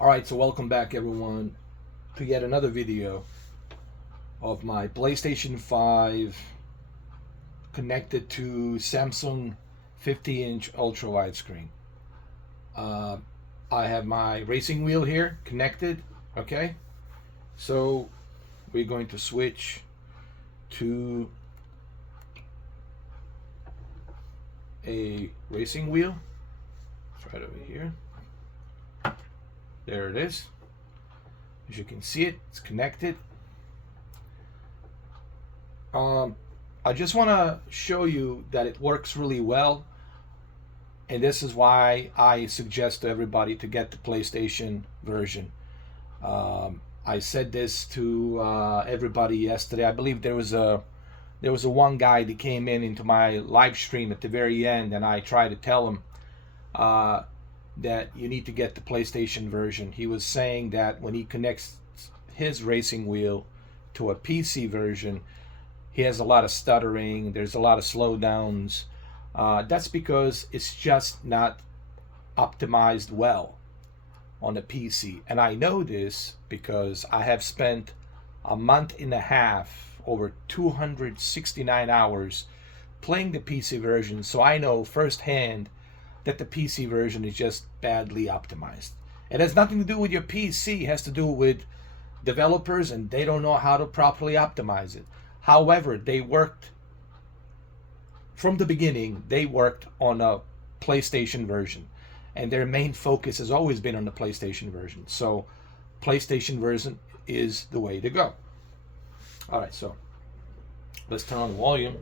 Alright, so welcome back everyone to yet another video of my PlayStation 5 connected to Samsung 50-inch ultra widescreen. I have my racing wheel here connected, okay? So we're going to switch to a racing wheel. It's right over here. There it is. As you can see it's connected. I just want to show you that it works really well, and this is why I suggest to everybody to get the PlayStation version. I said this to everybody yesterday. I believe there was a one guy that came into my live stream at the very end, and I tried to tell him that you need to get the PlayStation version. He was saying that when he connects his racing wheel to a PC version, he has a lot of stuttering, there's a lot of slowdowns. That's because it's just not optimized well on the PC. And I know this because I have spent a month and a half, over 269 hours, playing the PC version, so I know firsthand that the PC version is just badly optimized. It has nothing to do with your PC, it has to do with developers, and they don't know how to properly optimize it. However, they worked from the beginning, they worked on a PlayStation version, and their main focus has always been on the PlayStation version. So PlayStation version is the way to go. Alright, so let's turn on the volume.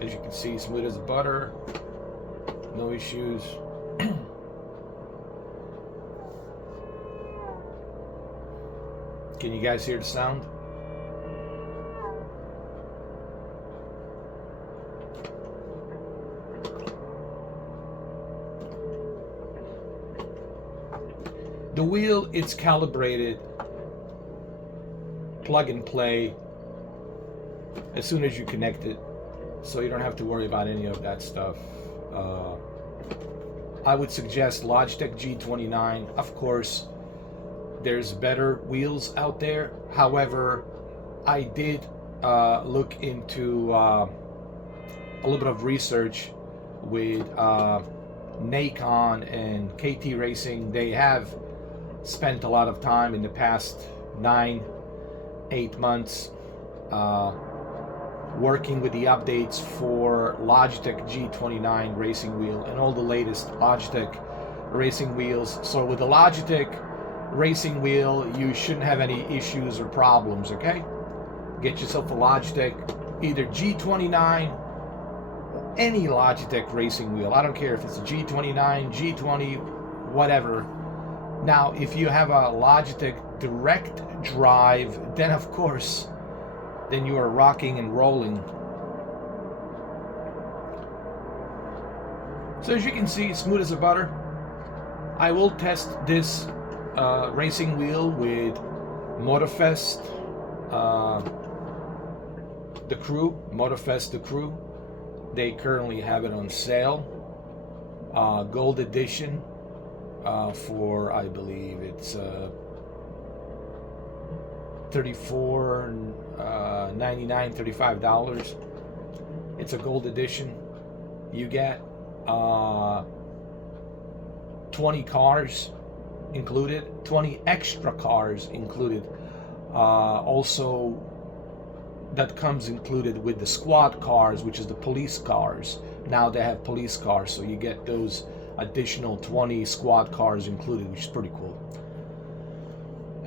As you can see, smooth as butter, no issues. Can you guys hear the sound? The wheel, it's calibrated, plug and play as soon as you connect it, so you don't have to worry about any of that stuff. I would suggest Logitech G29. Of course, there's better wheels out there. However, I did look into a little bit of research with Nacon and KT Racing. They have spent a lot of time in the past 9-8 months working with the updates for Logitech G29 racing wheel and all the latest Logitech racing wheels. So with the Logitech racing wheel, you shouldn't have any issues or problems, okay? Get yourself a Logitech, either G29, any Logitech racing wheel. I don't care if it's a G29, G20, whatever. Now, if you have a Logitech direct drive, then of course, then you are rocking and rolling. So as you can see, smooth as a butter. I will test this racing wheel with Motorfest, the Crew, Motorfest the Crew. They currently have it on sale, gold edition, for I believe it's $34.99, $35. It's a gold edition. You get 20 cars included, 20 extra cars included. Also, that comes included with the squad cars, which is the police cars. Now they have police cars, so you get those additional 20 squad cars included, which is pretty cool.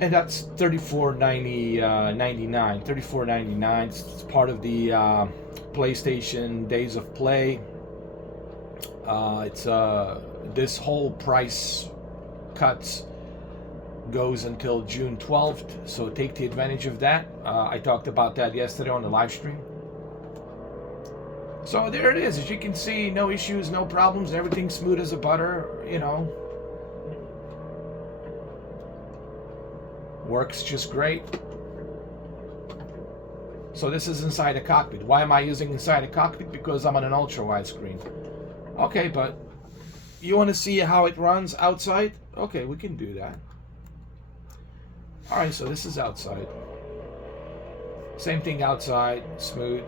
And that's $34.99. It's part of the PlayStation Days of Play. This whole price cuts goes until June 12th, so take the advantage of that. I talked about that yesterday on the live stream. So there it is. As you can see, no issues, no problems, everything smooth as a butter, you know. Works just great. So this is inside a cockpit. Why am I using inside a cockpit? Because I'm on an ultra wide screen. Okay, but you want to see how it runs outside? Okay, we can do that. All right, so this is outside. Same thing outside, smooth,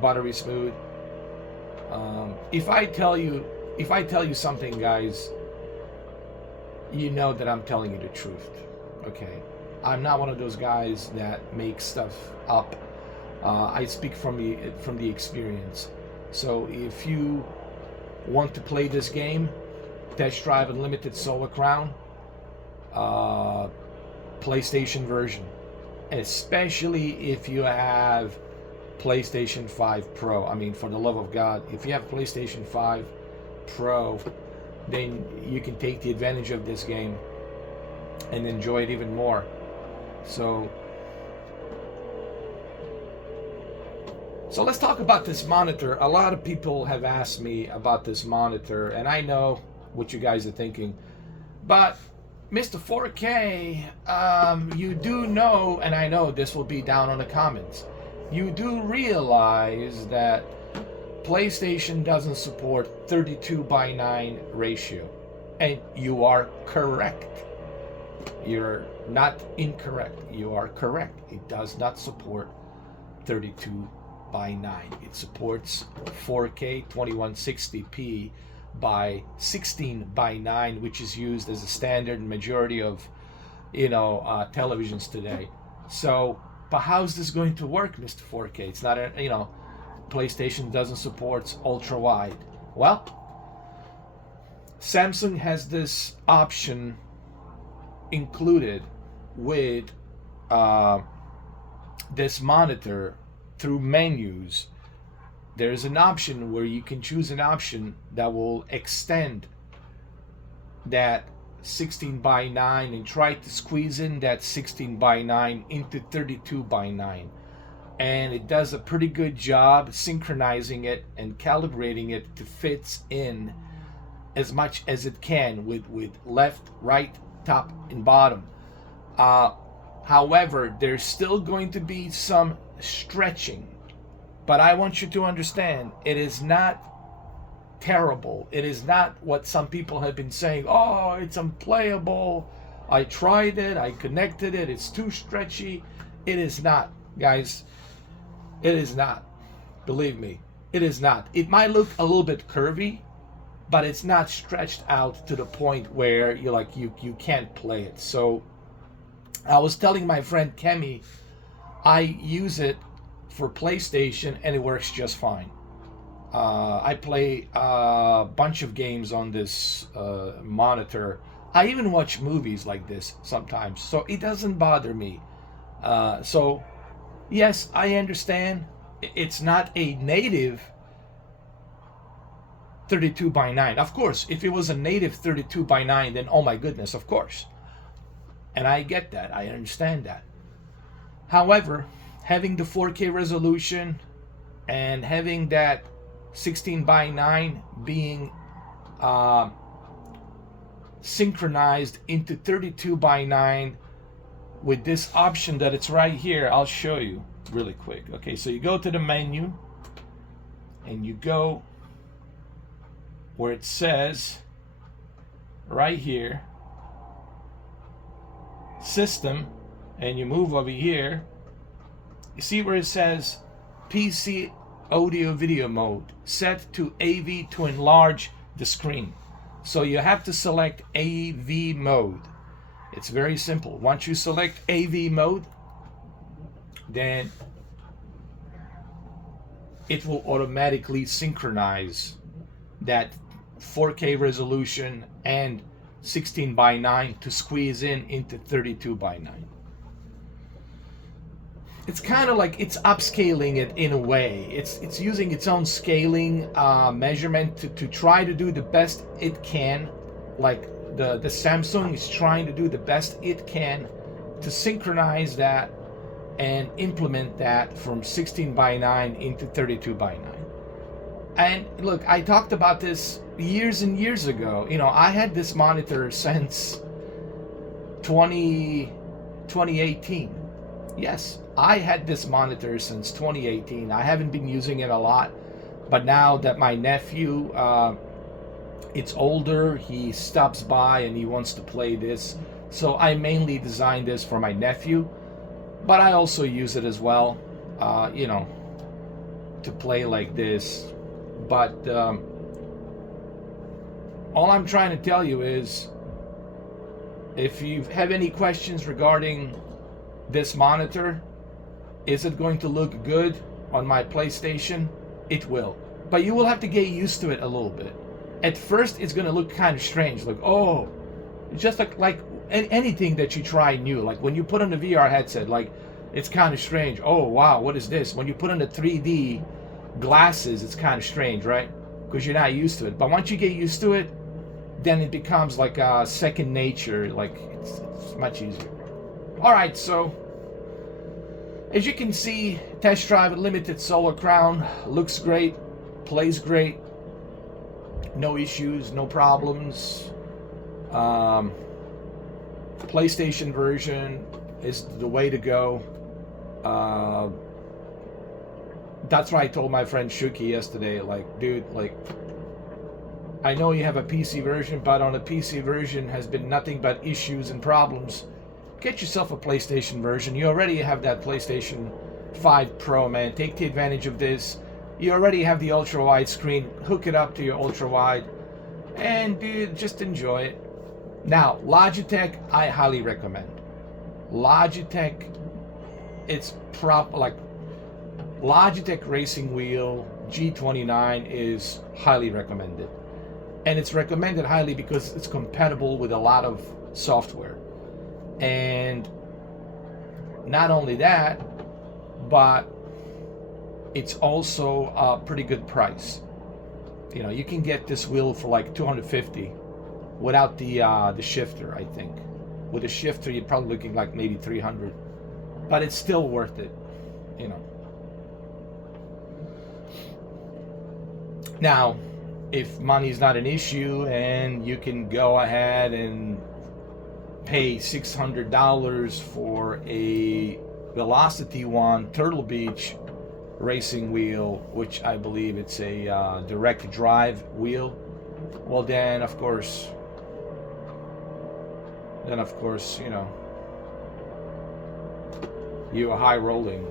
buttery smooth. If I tell you something, guys, you know that I'm telling you the truth. Okay, I'm not one of those guys that makes stuff up. I speak from the experience. So if you want to play this game, Test Drive Unlimited Solar Crown, PlayStation version, especially if you have PlayStation 5 Pro. I mean, for the love of God, if you have PlayStation 5 Pro, then you can take the advantage of this game and enjoy it even more. So let's talk about this monitor. A lot of people have asked me about this monitor, and I know what you guys are thinking, but Mr. 4K, you do know, and I know this will be down on the comments, you do realize that PlayStation doesn't support 32:9 ratio, and you are correct. You're not incorrect. You are correct. It does not support 32:9. It supports 4K 2160p by 16:9, which is used as a standard majority of televisions today. So, but how's this going to work, Mr. 4K? It's not PlayStation doesn't support ultra wide. Well, Samsung has this option included with this monitor through menus. There's an option where you can choose an option that will extend that 16:9 and try to squeeze in that 16:9 into 32:9. And it does a pretty good job synchronizing it and calibrating it to fit in as much as it can with left, right, top, and bottom. However, there's still going to be some stretching. But I want you to understand, it is not terrible. It is not what some people have been saying. Oh, it's unplayable. I tried it. I connected it. It's too stretchy. It is not, guys. It is not. Believe me, it is not. It might look a little bit curvy, but it's not stretched out to the point where you can't play it. So I was telling my friend Kemi, I use it for PlayStation and it works just fine. I play a bunch of games on this monitor. I even watch movies like this sometimes, so it doesn't bother me. So yes, I understand it's not a native 32:9. Of course, if it was a native 32:9, then oh my goodness, of course. And I get that. I understand that. However, having the 4K resolution and having that 16:9 being synchronized into 32:9 with this option that it's right here, I'll show you really quick. Okay, so you go to the menu and you go where it says right here system, and you move over here. You see where it says PC audio video mode set to AV to enlarge the screen. So you have to select AV mode. It's very simple. Once you select AV mode, then it will automatically synchronize that 4K resolution and 16:9 to squeeze into 32:9. It's kind of like it's upscaling it in a way. It's using its own scaling measurement to try to do the best it can. Like the Samsung is trying to do the best it can to synchronize that and implement that from 16:9 into 32:9. And look, I talked about this years and years ago. I had this monitor since 2018. Yes, I had this monitor since 2018. I haven't been using it a lot, but now that my nephew, it's older, he stops by and he wants to play this. So I mainly designed this for my nephew, but I also use it as well, you know, to play like this. But all I'm trying to tell you is, if you have any questions regarding this monitor, is it going to look good on my PlayStation? It will, but you will have to get used to it a little bit. At first it's going to look kind of strange, like, oh, just like anything that you try new, like when you put on a VR headset, like, it's kind of strange. Oh wow, what is this? When you put on the 3D glasses, it's kind of strange, right? Because you're not used to it. But once you get used to it, then it becomes like a second nature. Like, it's much easier. All right, so as you can see, Test Drive Unlimited Solar Crown looks great, plays great, no issues, no problems. PlayStation version is the way to go. That's why I told my friend Shuki yesterday, like, dude, like, I know you have a PC version, but on a PC version has been nothing but issues and problems. Get yourself a PlayStation version. You already have that PlayStation 5 Pro, man. Take the advantage of this. You already have the ultra wide screen. Hook it up to your ultra wide, and dude, just enjoy it. Now, Logitech, I highly recommend. Logitech, it's like Logitech racing wheel G29 is highly recommended. And it's recommended highly because it's compatible with a lot of software. And not only that, but it's also a pretty good price. You know, you can get this wheel for like $250 without the shifter, I think. With the shifter, you're probably looking like maybe $300, but it's still worth it, you know. Now, if money is not an issue and you can go ahead and pay $600 for a Velocity One Turtle Beach racing wheel, which I believe it's a direct drive wheel, well then of course, you know, you are high rolling.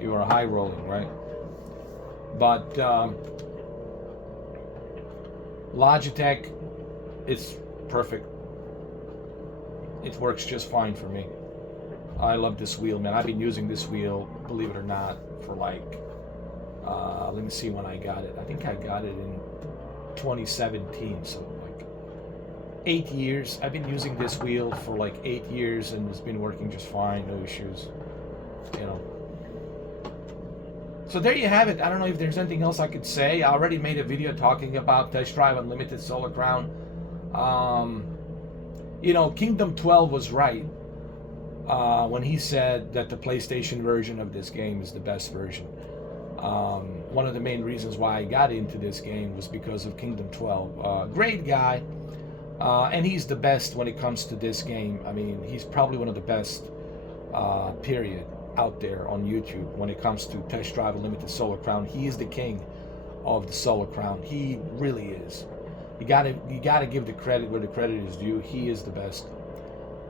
You are high rolling, right? But Logitech is perfect. It works just fine for me. I love this wheel, man. I've been using this wheel, believe it or not, for like, let me see when I got it. I think I got it in 2017, so like 8 years. I've been using this wheel for like 8 years, and it's been working just fine, no issues, you know. So there you have it. I don't know if there's anything else I could say. I already made a video talking about Test Drive Unlimited Solar Crown. You know, Kingdom 12 was right when he said that the PlayStation version of this game is the best version. One of the main reasons why I got into this game was because of Kingdom 12. Great guy, and he's the best when it comes to this game. I mean, he's probably one of the best, period, out there on YouTube when it comes to Test Drive Unlimited Solar Crown. He is the king of the Solar Crown. He really is. You gotta give the credit where the credit is due. He is the best.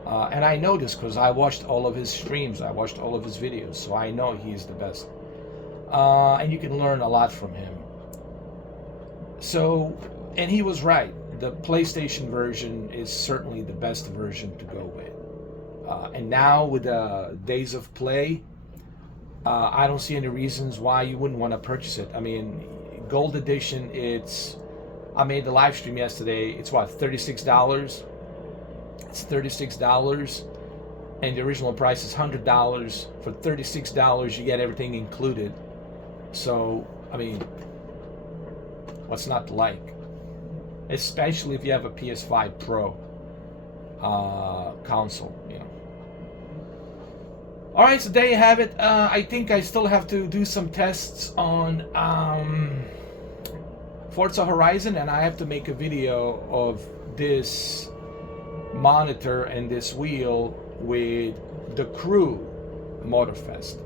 And I know this because I watched all of his streams. I watched all of his videos, so I know he's the best. And you can learn a lot from him. So, and he was right. The PlayStation version is certainly the best version to go with. And now with the Days of Play, I don't see any reasons why you wouldn't want to purchase it. I mean, Gold Edition, I made the live stream yesterday. It's what, $36? It's $36, and the original price is $100. For $36, you get everything included. So, I mean, what's not to like? Especially if you have a PS5 Pro console, you know. All right, so there you have it. I think I still have to do some tests on Forza Horizon, and I have to make a video of this monitor and this wheel with the Crew Motorfest.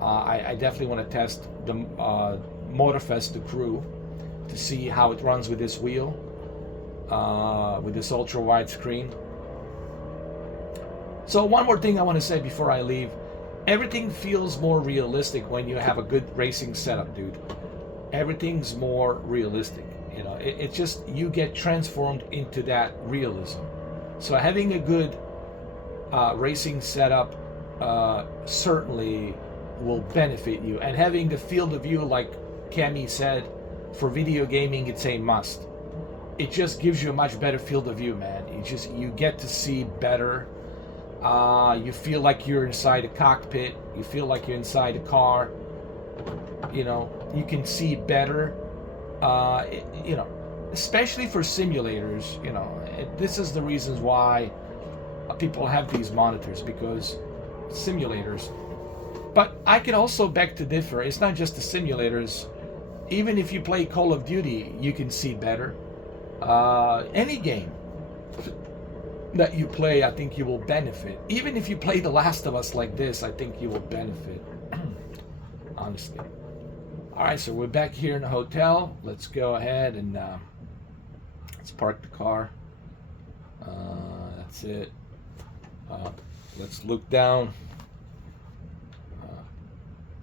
I definitely want to test the Motorfest, the Crew, to see how it runs with this wheel, with this ultra wide screen. So one more thing I want to say before I leave. Everything feels more realistic when you have a good racing setup, dude. Everything's more realistic. You know, it's just, you get transformed into that realism. So having a good racing setup certainly will benefit you. And having the field of view, like Cami said, for video gaming, it's a must. It just gives you a much better field of view, man. You get to see better. You feel like you're inside a cockpit. You feel like you're inside a car. You know, you can see better. You know, especially for simulators. You know, this is the reasons why people have these monitors, because simulators. But I can also beg to differ. It's not just the simulators. Even if you play Call of Duty, you can see better. Any game that you play, I think you will benefit. Even if you play The Last of Us like this, I think you will benefit. Honestly. Alright, so we're back here in the hotel. Let's go ahead and let's park the car. That's it. Let's look down.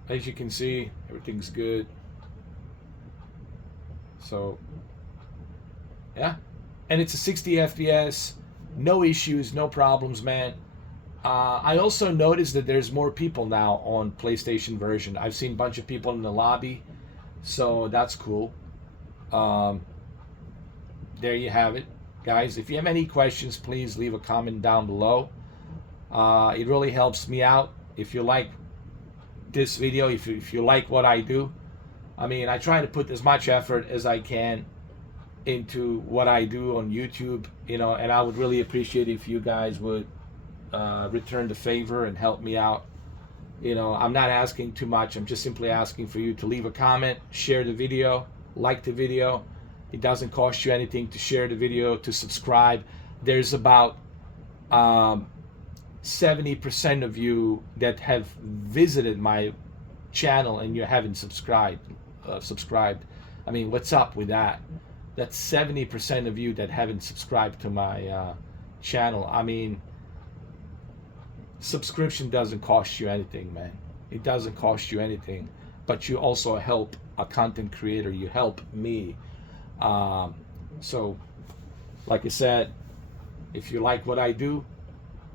As you can see, everything's good. So, yeah. And it's a 60 FPS. No issues, no problems, man. I also noticed that there's more people now on PlayStation version. I've seen a bunch of people in the lobby, so that's cool. There you have it, guys. If you have any questions, please leave a comment down below. It really helps me out. If you like this video, if you like what I do, I mean, I try to put as much effort as I can into what I do on YouTube, you know, and I would really appreciate if you guys would return the favor and help me out. You know, I'm not asking too much. I'm just simply asking for you to leave a comment, share the video, like the video. It doesn't cost you anything to share the video, to subscribe. There's about 70% of you that have visited my channel and you haven't subscribed. I mean, what's up with that? That's 70% of you that haven't subscribed to my channel. I mean, subscription doesn't cost you anything, man. It doesn't cost you anything, but you also help a content creator. You help me. So, like I said, if you like what I do,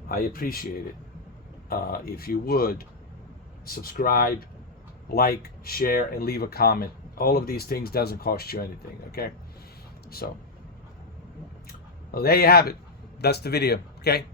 I appreciate it. If you would subscribe, like, share, and leave a comment. All of these things doesn't cost you anything, okay? So, well, there you have it. That's the video, okay?